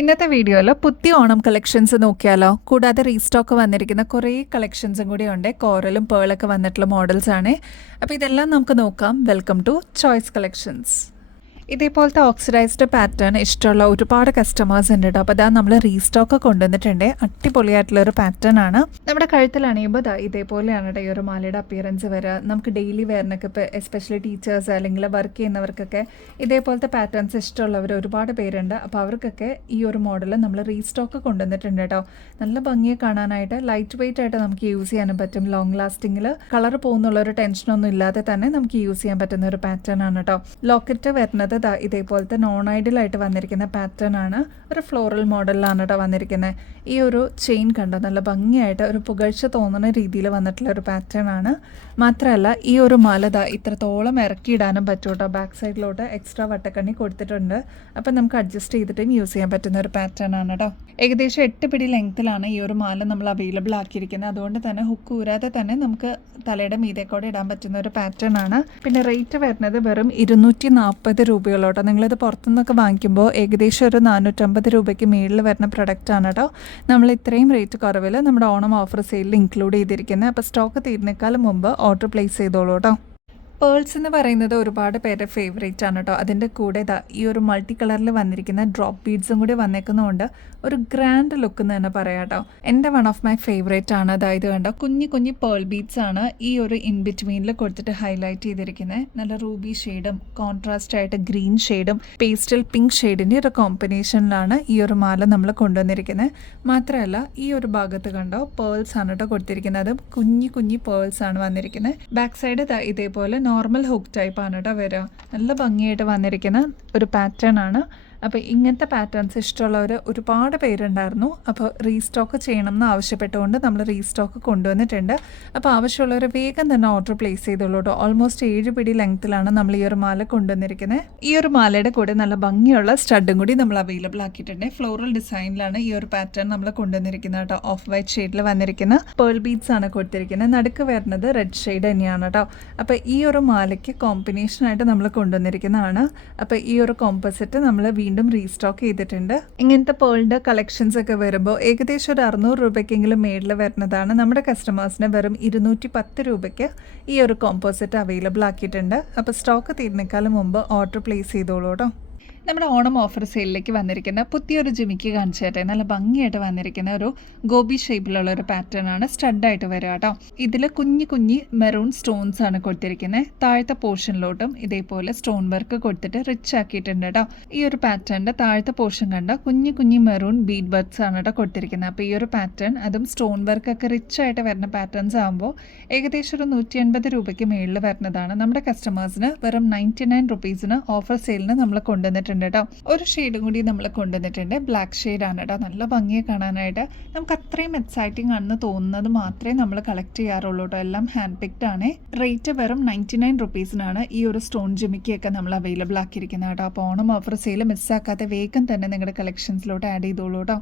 ഇന്നത്തെ വീഡിയോയിൽ പുതിയ ഓണം കളക്ഷൻസ് നോക്കിയാലോ. കൂടാതെ റീസ്റ്റോക്ക് വന്നിരിക്കുന്ന കുറേ കളക്ഷൻസും കൂടി ഉണ്ട്. കോറലും പേളൊക്കെ വന്നിട്ടുള്ള മോഡൽസ് ആണ്. അപ്പോൾ ഇതെല്ലാം നമുക്ക് നോക്കാം. Welcome to Choice Collections. ഇതേപോലത്തെ ഓക്സിഡൈസ്ഡ് പാറ്റേൺ ഇഷ്ടമുള്ള ഒരുപാട് കസ്റ്റമേഴ്സ് ഉണ്ട് കേട്ടോ. അപ്പോൾ അതാ നമ്മൾ റീസ്റ്റോക്ക് കൊണ്ടുവന്നിട്ടുണ്ട്. അടിപൊളിയായിട്ടുള്ളൊരു പാറ്റേൺ ആണ്. നമ്മുടെ കഴുത്തിൽ അണിയുമ്പോൾ ഇതേപോലെയാണ് കേട്ടോ ഈ ഒരു മാലയുടെ അപ്പിയറൻസ് വരിക. നമുക്ക് ഡെയിലി വെയറിനൊക്കെ ഇപ്പോൾ എസ്പെഷ്യലി ടീച്ചേഴ്സ് അല്ലെങ്കിൽ വർക്ക് ചെയ്യുന്നവർക്കൊക്കെ ഇതേപോലത്തെ പാറ്റേൺസ് ഇഷ്ടമുള്ളവർ ഒരുപാട് പേരുണ്ട്. അപ്പോൾ അവർക്കൊക്കെ ഈ ഒരു മോഡൽ നമ്മൾ റീസ്റ്റോക്ക് കൊണ്ടുവന്നിട്ടുണ്ട് കേട്ടോ. നല്ല ഭംഗിയെ കാണാനായിട്ട് ലൈറ്റ് വെയിറ്റ് ആയിട്ട് നമുക്ക് യൂസ് ചെയ്യാനും പറ്റും. ലോങ് ലാസ്റ്റിങ്ങിൽ കളർ പോകുന്നുള്ള ഒരു ടെൻഷനൊന്നും ഇല്ലാതെ തന്നെ നമുക്ക് യൂസ് ചെയ്യാൻ പറ്റുന്ന ഒരു പാറ്റേൺ ആണ് കേട്ടോ. ലോക്കറ്റ് വരുന്നത് ഇതേപോലത്തെ നോൺ ഐഡിയൽ ആയിട്ട് വന്നിരിക്കുന്ന പാറ്റേൺ ആണ്. ഒരു ഫ്ലോറൽ മോഡലിലാണ് കേട്ടോ വന്നിരിക്കുന്നത്. ഈ ഒരു ചെയിൻ കണ്ടോ നല്ല ഭംഗിയായിട്ട് ഒരു പുകഴ്ച തോന്നുന്ന രീതിയിൽ വന്നിട്ടുള്ള ഒരു പാറ്റേൺ ആണ്. മാത്രമല്ല ഈ ഒരു മാല ഇത്രത്തോളം ഇറക്കിയിടാനും പറ്റും കേട്ടോ. ബാക്ക് സൈഡിലോട്ട് എക്സ്ട്രാ വട്ടക്കണ്ണി കൊടുത്തിട്ടുണ്ട്. അപ്പം നമുക്ക് അഡ്ജസ്റ്റ് ചെയ്തിട്ടും യൂസ് ചെയ്യാൻ പറ്റുന്ന ഒരു പാറ്റേൺ ആണ് കേട്ടോ. ഏകദേശം 8 പിടി ലെങ്ത്തിലാണ് ഈ ഒരു മാല നമ്മൾ അവൈലബിൾ ആക്കിയിരിക്കുന്നത്. അതുകൊണ്ട് തന്നെ ഹുക്ക് ഊരാതെ തന്നെ നമുക്ക് തലയുടെ മീതേക്കോടെ ഇടാൻ പറ്റുന്ന ഒരു പാറ്റേൺ ആണ്. പിന്നെ റേറ്റ് വരുന്നത് വെറും 240 രൂപയോട്ടോ. നിങ്ങളിത് പുറത്തുനിന്നൊക്കെ വാങ്ങിക്കുമ്പോൾ ഏകദേശം ഒരു 450 രൂപയ്ക്ക് മേളിൽ വരുന്ന പ്രൊഡക്റ്റ് ആണ് കേട്ടോ. നമ്മൾ ഇത്രയും റേറ്റ് കുറവിൽ നമ്മുടെ ഓണം ഓഫർ സെയിലിൽ ഇൻക്ലൂഡ് ചെയ്തിരിക്കുന്നത്. അപ്പോൾ സ്റ്റോക്ക് തീരുന്നേക്കാളും മുമ്പ് ഓർഡർ പ്ലേസ് ചെയ്തോളൂ കേട്ടോ. പേൾസ് എന്ന് പറയുന്നത് ഒരുപാട് പേരുടെ ഫേവറേറ്റ് ആണ് കേട്ടോ. അതിൻ്റെ കൂടെ ഈ ഒരു മൾട്ടി കളറിൽ വന്നിരിക്കുന്ന ഡ്രോപ്പ് ബീഡ്സും കൂടി വന്നേക്കുന്നതുകൊണ്ട് ഒരു ഗ്രാൻഡ് ലുക്ക് എന്ന് തന്നെ പറയാം കേട്ടോ. എൻ്റെ വൺ ഓഫ് മൈ ഫേവറേറ്റ് ആണ്. അതായത് കണ്ടോ കുഞ്ഞു കുഞ്ഞു പേൾ ബീഡ്സ് ആണ് ഈ ഒരു ഇൻ ബിറ്റ്വീനിൽ കൊടുത്തിട്ട് ഹൈലൈറ്റ് ചെയ്തിരിക്കുന്നത്. നല്ല റൂബി ഷെയ്ഡും കോൺട്രാസ്റ്റ് ആയിട്ട് ഗ്രീൻ ഷെയ്ഡും പേസ്റ്റൽ പിങ്ക് ഷെയ്ഡിൻ്റെ ഒരു കോമ്പിനേഷനിലാണ് ഈ ഒരു മാല നമ്മൾ കൊണ്ടുവന്നിരിക്കുന്നത്. മാത്രമല്ല ഈ ഒരു ഭാഗത്ത് കണ്ടോ പേൾസ് ആണ് കേട്ടോ കൊടുത്തിരിക്കുന്നത്. കുഞ്ഞു കുഞ്ഞു പേൾസ് ആണ് വന്നിരിക്കുന്നത്. ബാക്ക് സൈഡ് ഇതേപോലെ നോർമൽ ഹുക്ക് ടൈപ്പ് ആണ് കേട്ടോ വരിക. നല്ല ഭംഗിയായിട്ട് വന്നിരിക്കുന്ന ഒരു പാറ്റേൺ ആണ്. അപ്പോൾ ഇങ്ങനത്തെ പാറ്റേൺസ് ഇഷ്ടമുള്ളവർ ഒരുപാട് പേരുണ്ടായിരുന്നു. അപ്പോൾ റീസ്റ്റോക്ക് ചെയ്യണം എന്ന് ആവശ്യപ്പെട്ടുകൊണ്ട് നമ്മൾ റീസ്റ്റോക്ക് കൊണ്ടുവന്നിട്ടുണ്ട്. അപ്പോൾ ആവശ്യമുള്ളവർ വേഗം തന്നെ ഓർഡർ പ്ലേസ് ചെയ്തോളൂ കേട്ടോ. ഓൾമോസ്റ്റ് 7 പിടി ലെങ്ത്തിലാണ് നമ്മൾ ഈ ഒരു മാല കൊണ്ടുവന്നിരിക്കുന്നത്. ഈ ഒരു മാലയുടെ കൂടെ നല്ല ഭംഗിയുള്ള സ്റ്റഡും കൂടി നമ്മൾ അവൈലബിൾ ആക്കിയിട്ടുണ്ട്. ഫ്ലോറൽ ഡിസൈനിലാണ് ഈ ഒരു പാറ്റേൺ നമ്മൾ കൊണ്ടുവന്നിരിക്കുന്നത് കേട്ടോ. ഓഫ് വൈറ്റ് ഷെയ്ഡിൽ വന്നിരിക്കുന്ന പേൾ ബീഡ്സ് ആണ് കൊടുത്തിരിക്കുന്നത്. നടുക്ക് വരുന്നത് റെഡ് ഷെയ്ഡ് തന്നെയാണ് കേട്ടോ. അപ്പോൾ ഈ ഒരു മാലയ്ക്ക് കോമ്പിനേഷനായിട്ട് നമ്മൾ കൊണ്ടുവന്നിരിക്കുന്നതാണ്. അപ്പോൾ ഈ ഒരു കോമ്പോസിറ്റ് നമ്മൾ വീണ്ടും റീസ്റ്റോക്ക് ചെയ്തിട്ടുണ്ട്. ഇങ്ങനത്തെ പേളിൻ്റെ കളക്ഷൻസ് ഒക്കെ വരുമ്പോൾ ഏകദേശം ഒരു 600 രൂപയ്ക്കെങ്കിലും മേളിൽ വരുന്നതാണ്. നമ്മുടെ കസ്റ്റമേഴ്സിന് വെറും 210 രൂപയ്ക്ക് ഈ ഒരു കോമ്പോസിറ്റ് അവൈലബിൾ ആക്കിയിട്ടുണ്ട്. അപ്പോൾ സ്റ്റോക്ക് തീരുന്നേക്കാളും മുമ്പ് ഓർഡർ പ്ലേസ് ചെയ്തോളൂ കേട്ടോ. നമ്മുടെ ഓണം ഓഫർ സെയിലിലേക്ക് വന്നിരിക്കുന്ന പുതിയൊരു ജിമിക്ക് കാണിച്ചു തരാം. നല്ല ഭംഗിയായിട്ട് വന്നിരിക്കുന്ന ഒരു ഗോപി ഷേപ്പിലുള്ള ഒരു പാറ്റേൺ ആണ്. സ്റ്റഡായിട്ട് വരിക കേട്ടോ. ഇതിൽ കുഞ്ഞി കുഞ്ഞി മെറൂൺ സ്റ്റോൺസ് ആണ് കൊടുത്തിരിക്കുന്നത്. താഴത്തെ പോർഷനിലോട്ടും ഇതേപോലെ സ്റ്റോൺ വർക്ക് കൊടുത്തിട്ട് റിച്ച് ആക്കിയിട്ടുണ്ട് കേട്ടോ. ഈ ഒരു പാറ്റേണിൻ്റെ താഴത്തെ പോർഷൻ കണ്ട കുഞ്ഞി കുഞ്ഞി മെറൂൺ ബീഡ് വർക്ക്സ് ആണ് കേട്ടോ കൊടുത്തിരിക്കുന്നത്. അപ്പോൾ ഈ ഒരു പാറ്റേൺ അതും സ്റ്റോൺ വർക്കൊക്കെ റിച്ച് ആയിട്ട് വരുന്ന പാറ്റേൺസ് ആകുമ്പോൾ ഏകദേശം ഒരു 180 രൂപയ്ക്ക് മേളിൽ വരുന്നതാണ്. നമ്മുടെ കസ്റ്റമേഴ്സിന് വെറും 99 റുപ്പീസിന് ഓഫർ സെയിലിന് നമ്മൾ കൊണ്ടുവന്നിട്ടുണ്ട് കേട്ടോ. ഒരു ഷെയ്ഡും കൂടി നമ്മൾ കൊണ്ടുവന്നിട്ടുണ്ട്. ബ്ലാക്ക് ഷെയ്ഡ് ആണ് കേട്ടോ. നല്ല ഭംഗിയെ കാണാനായിട്ട് നമുക്ക് അത്രയും എക്സൈറ്റിംഗ് ആണെന്ന് തോന്നുന്നത് മാത്രമേ നമ്മൾ കളക്ട് ചെയ്യാറുള്ളൂ കേട്ടോ. എല്ലാം ഹാൻഡ് പിക്ഡ് ആണ്. റേറ്റ് വെറും 99 റുപ്പീസിനാണ് ഈ ഒരു സ്റ്റോൺ ജിമിക്കൊക്കെ നമ്മൾ അവൈലബിൾ ആക്കിയിരിക്കുന്നത് കേട്ടോ. അപ്പോൾ ഓണം ഓഫർ സെയിൽ മിസ്സാക്കാതെ വേഗം തന്നെ നിങ്ങളുടെ കളക്ഷൻസിലോട്ട് ആഡ് ചെയ്തോളൂ കേട്ടോ.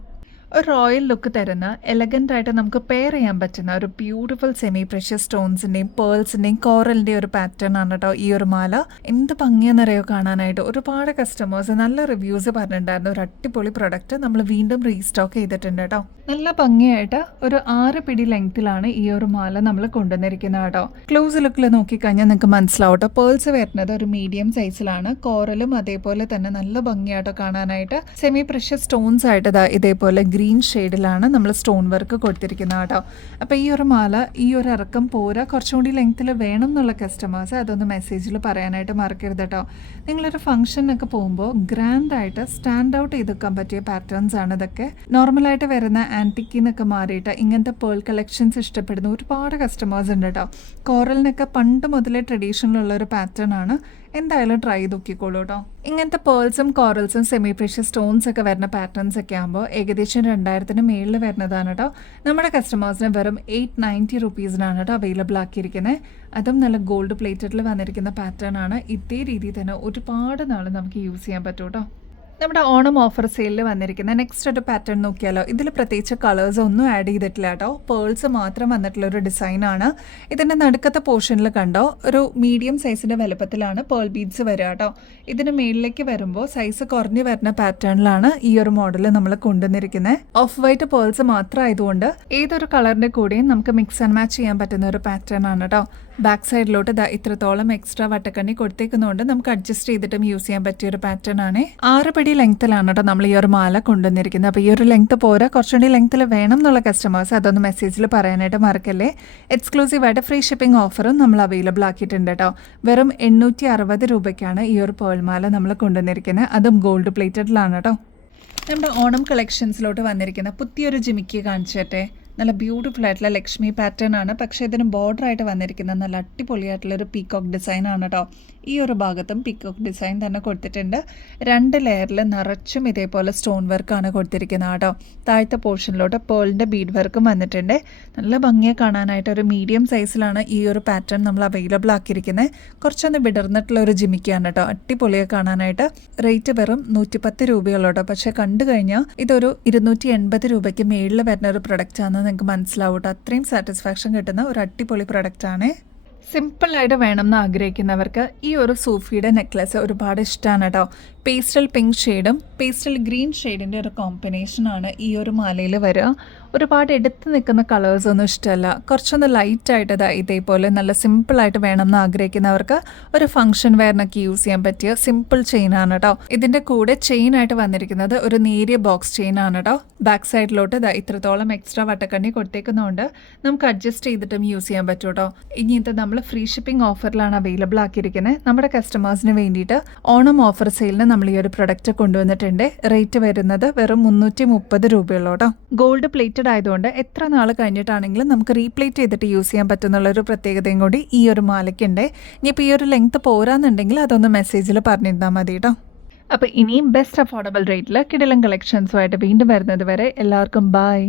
ഒരു റോയൽ ലുക്ക് തരുന്ന എലഗൻ്റ് ആയിട്ട് നമുക്ക് പെയർ ചെയ്യാൻ പറ്റുന്ന ഒരു ബ്യൂട്ടിഫുൾ സെമി പ്രഷ്യസ് സ്റ്റോൺസിൻ്റെയും പേൾസിൻ്റെയും കോറലിൻ്റെയും ഒരു പാറ്റേൺ ആണ് കേട്ടോ ഈ ഒരു മാല. എന്ത് ഭംഗിയെന്നറിയോ കാണാനായിട്ട്. ഒരുപാട് കസ്റ്റമേഴ്സ് നല്ല റിവ്യൂസ് പറഞ്ഞിട്ടുണ്ടായിരുന്നു. ഒരു അടിപൊളി പ്രൊഡക്റ്റ് നമ്മൾ വീണ്ടും റീസ്റ്റോക്ക് ചെയ്തിട്ടുണ്ട് കേട്ടോ. നല്ല ഭംഗിയായിട്ട് ഒരു 6 പിടി ലെങ്ത്തിലാണ് ഈ ഒരു മാല നമ്മൾ കൊണ്ടുവന്നിരിക്കുന്നത് കേട്ടോ. ക്ലോസ് ലുക്കിൽ നോക്കിക്കഴിഞ്ഞാൽ നിങ്ങൾക്ക് മനസ്സിലാവും കേട്ടോ. പേൾസ് വരുന്നത് ഒരു മീഡിയം സൈസിലാണ്. കോറലും അതേപോലെ തന്നെ നല്ല ഭംഗിയായിട്ടോ കാണാനായിട്ട്. സെമി പ്രഷ്യസ് സ്റ്റോൺസ് ആയിട്ട് ഇതേപോലെ ഗ്രീൻ ഷെയ്ഡിലാണ് നമ്മൾ സ്റ്റോൺ വർക്ക് കൊടുത്തിരിക്കുന്നത് കേട്ടോ. അപ്പോൾ ഈ ഒരു മാല ഈ ഒരു ഇറക്കം പോരാ, കുറച്ചും കൂടി ലെങ്ത്തിൽ വേണം എന്നുള്ള കസ്റ്റമേഴ്സ് അതൊന്ന് മെസ്സേജിൽ പറയാനായിട്ട് മറക്കരുത് കേട്ടോ. നിങ്ങളൊരു ഫംഗ്ഷനൊക്കെ പോകുമ്പോൾ ഗ്രാൻഡായിട്ട് സ്റ്റാൻഡ് ഔട്ട് ചെയ്തെടുക്കാൻ പറ്റിയ പാറ്റേൺസ് ആണ് ഇതൊക്കെ. നോർമലായിട്ട് വരുന്ന ആൻറ്റിക്കിന്നൊക്കെ മാറിയിട്ട് ഇങ്ങനത്തെ പേൾ കളക്ഷൻസ് ഇഷ്ടപ്പെടുന്ന ഒരുപാട് കസ്റ്റമേഴ്സ് ഉണ്ട് കേട്ടോ. കോറലിനൊക്കെ പണ്ട് മുതലേ ട്രഡീഷണലുള്ള ഒരു പാറ്റേൺ ആണ്. എന്തായാലും ട്രൈ ചെയ്ത് നോക്കിക്കോളൂ കേട്ടോ. ഇങ്ങനത്തെ പേൾസും കോറൽസും സെമി പ്രഷ്യസ് സ്റ്റോൺസ് ഒക്കെ വരുന്ന പാറ്റേൺസ് ഒക്കെ ആകുമ്പോൾ ഏകദേശം 2000-ന് മേളിൽ വരുന്നതാണ് കേട്ടോ. നമ്മുടെ കസ്റ്റമേഴ്സിന് വെറും 890 റുപ്പീസിനാണ് കേട്ടോ അവൈലബിൾ ആക്കിയിരിക്കുന്നത്. അതും നല്ല ഗോൾഡ് പ്ലേറ്റഡിൽ വന്നിരിക്കുന്ന പാറ്റേൺ ആണ്. ഇതേ രീതിയിൽ തന്നെ ഒരുപാട് നാൾ നമുക്ക് യൂസ് ചെയ്യാൻ പറ്റും കേട്ടോ. നമ്മുടെ ഓണം ഓഫർ സെയിലിൽ വന്നിരിക്കുന്ന നെക്സ്റ്റ് ഒരു പാറ്റേൺ നോക്കിയാലോ. ഇതിൽ പ്രത്യേകിച്ച് കളേഴ്സ് ഒന്നും ആഡ് ചെയ്തിട്ടില്ല കേട്ടോ. പേൾസ് മാത്രം വന്നിട്ടുള്ള ഒരു ഡിസൈനാണ്. ഇതിൻ്റെ നടുക്കത്തെ പോർഷനിൽ കണ്ടോ ഒരു മീഡിയം സൈസിൻ്റെ വലുപ്പത്തിലാണ് പേൾ ബീഡ്സ് വരിക കേട്ടോ. ഇതിന് മേളിലേക്ക് വരുമ്പോൾ സൈസ് കുറഞ്ഞു വരുന്ന പാറ്റേണിലാണ് ഈ ഒരു മോഡൽ നമ്മൾ കൊണ്ടുവന്നിരിക്കുന്നത്. ഓഫ് വൈറ്റ് പേൾസ് മാത്രം ആയതുകൊണ്ട് ഏതൊരു കളറിൻ്റെ കൂടെയും നമുക്ക് മിക്സ് ആൻഡ് മാച്ച് ചെയ്യാൻ പറ്റുന്ന ഒരു പാറ്റേൺ ആണ് കേട്ടോ. ബാക്ക് സൈഡിലോട്ട് ഇത്രത്തോളം എക്സ്ട്രാ വട്ടക്കണ്ണി കൊടുത്തേക്കുന്നതുകൊണ്ട് നമുക്ക് അഡ്ജസ്റ്റ് ചെയ്തിട്ടും യൂസ് ചെയ്യാൻ പറ്റിയ ഒരു പാറ്റേൺ ആണ്. 6 പടി ലെങ്ത്തിലാണ് കേട്ടോ നമ്മൾ ഈ ഒരു മാല കൊണ്ടുവന്നിരിക്കുന്നത്. അപ്പോൾ ഈ ഒരു ലെങ്ത്ത് പോരാ, കുറച്ചുകൂടി ലെങ്ത്തിൽ വേണം എന്നുള്ള കസ്റ്റമേഴ്സ് അതൊന്ന് മെസ്സേജിൽ പറയാനായിട്ട് മറക്കല്ലേ. എക്സ്ക്ലൂസീവായിട്ട് ഫ്രീ ഷിപ്പിംഗ് ഓഫറും നമ്മൾ അവൈലബിൾ ആക്കിയിട്ടുണ്ട് കേട്ടോ. വെറും 860 രൂപയ്ക്കാണ് ഈ ഒരു പേൾ മാല നമ്മൾ കൊണ്ടുവന്നിരിക്കുന്നത്. അതും ഗോൾഡ് പ്ലേറ്റഡിലാണ് കേട്ടോ. നമ്മുടെ ഓണം കളക്ഷൻസിലോട്ട് വന്നിരിക്കുന്ന പുതിയൊരു ജിമിക്കി കാണിച്ചിട്ടെ. നല്ല ബ്യൂട്ടിഫുൾ ആയിട്ടുള്ള ലക്ഷ്മി പാറ്റേൺ ആണ്. പക്ഷേ ഇതിന് ബോർഡർ ആയിട്ട് വന്നിരിക്കുന്ന നല്ല അടിപൊളിയായിട്ടുള്ളൊരു പീക്കോക്ക് ഡിസൈൻ ആണ് കേട്ടോ. ഈ ഒരു ഭാഗത്തും പീക്കോക്ക് ഡിസൈൻ തന്നെ കൊടുത്തിട്ടുണ്ട്. 2 ലെയറിൽ നിറച്ചും ഇതേപോലെ സ്റ്റോൺ വർക്കാണ് കൊടുത്തിരിക്കുന്നത് കേട്ടോ. താഴത്തെ പോർഷനിലോട്ട് പേളിൻ്റെ ബീഡ് വർക്കും വന്നിട്ടുണ്ട്. നല്ല ഭംഗിയെ കാണാനായിട്ട് ഒരു മീഡിയം സൈസിലാണ് ഈ ഒരു പാറ്റേൺ നമ്മൾ അവൈലബിൾ ആക്കിയിരിക്കുന്നത്. കുറച്ചൊന്ന് വിടർന്നിട്ടുള്ള ഒരു ജിമിക്കാണ് കേട്ടോ. അടിപൊളിയെ കാണാനായിട്ട്. റേറ്റ് വെറും 110 രൂപയുള്ളൂ കേട്ടോ. പക്ഷേ കണ്ടു കഴിഞ്ഞാൽ ഇതൊരു 280 രൂപയ്ക്ക് മേളിൽ വരുന്ന ഒരു പ്രൊഡക്റ്റ് ആണെന്ന് നിങ്ങൾക്ക് മനസ്സിലാവും കേട്ടോ. അത്രയും സാറ്റിസ്ഫാക്ഷൻ കിട്ടുന്ന ഒരു അടിപൊളി പ്രൊഡക്റ്റാണ്. സിമ്പിളായിട്ട് വേണമെന്ന് ആഗ്രഹിക്കുന്നവർക്ക് ഈ ഒരു സൂഫിയുടെ നെക്ലസ് ഒരുപാട് ഇഷ്ടമാണ് കേട്ടോ. പേസ്റ്റൽ പിങ്ക് ഷെയ്ഡും പേസ്റ്റൽ ഗ്രീൻ ഷെയ്ഡിൻ്റെ ഒരു കോമ്പിനേഷനാണ് ഈ ഒരു മാലയിൽ വരിക. ഒരുപാട് എടുത്ത് നിൽക്കുന്ന കളേഴ്സൊന്നും ഇഷ്ടമല്ല. കുറച്ചൊന്ന് ലൈറ്റായിട്ട് ഇതേപോലെ നല്ല സിമ്പിളായിട്ട് വേണമെന്ന് ആഗ്രഹിക്കുന്നവർക്ക് ഒരു ഫംഗ്ഷൻ വെയറിനൊക്കെ യൂസ് ചെയ്യാൻ പറ്റിയ സിമ്പിൾ ചെയിനാണ് കേട്ടോ. ഇതിൻ്റെ കൂടെ ചെയിനായിട്ട് വന്നിരിക്കുന്നത് ഒരു നേരിയ ബോക്സ് ചെയിനാണ് കേട്ടോ. ബാക്ക് സൈഡിലോട്ട് ഇത്രത്തോളം എക്സ്ട്രാ വട്ടക്കണ്ണി കൊടുത്തേക്കുന്നതുകൊണ്ട് നമുക്ക് അഡ്ജസ്റ്റ് ചെയ്തിട്ടും യൂസ് ചെയ്യാൻ പറ്റും കേട്ടോ. ഇനി ഇത് നമ്മൾ ഫ്രീ ഷിപ്പിംഗ് ഓഫറിലാണ് അവൈലബിൾ ആക്കിയിരിക്കുന്നത്. നമ്മുടെ കസ്റ്റമേഴ്സിന് വേണ്ടിയിട്ട് ഓണം ഓഫർ സെയിലിന് നമ്മൾ ഈ ഒരു പ്രൊഡക്റ്റ് കൊണ്ടുവന്നിട്ടുണ്ട്. റേറ്റ് വരുന്നത് വെറും 330 രൂപയുള്ളൂ കേട്ടോ. ഗോൾഡ് പ്ലേറ്റഡ് ആയതുകൊണ്ട് എത്ര നാൾ കഴിഞ്ഞിട്ടാണെങ്കിലും നമുക്ക് റീപ്ലേറ്റ് ചെയ്തിട്ട് യൂസ് ചെയ്യാൻ പറ്റുന്നുള്ളൊരു പ്രത്യേകതയും കൂടി ഈ ഒരു മാലയ്ക്കുണ്ട്. ഇനിയിപ്പോൾ ഈ ഒരു ലെങ്ത്ത് പോരാന്നുണ്ടെങ്കിൽ അതൊന്ന് മെസ്സേജിൽ പറഞ്ഞിരുന്നാൽ മതി കേട്ടോ. അപ്പോൾ ഇനിയും ബെസ്റ്റ് അഫോർഡബിൾ റേറ്റിൽ കിടിലൻ കളക്ഷൻസുമായിട്ട് വീണ്ടും വരുന്നത് വരെ എല്ലാവർക്കും ബൈ.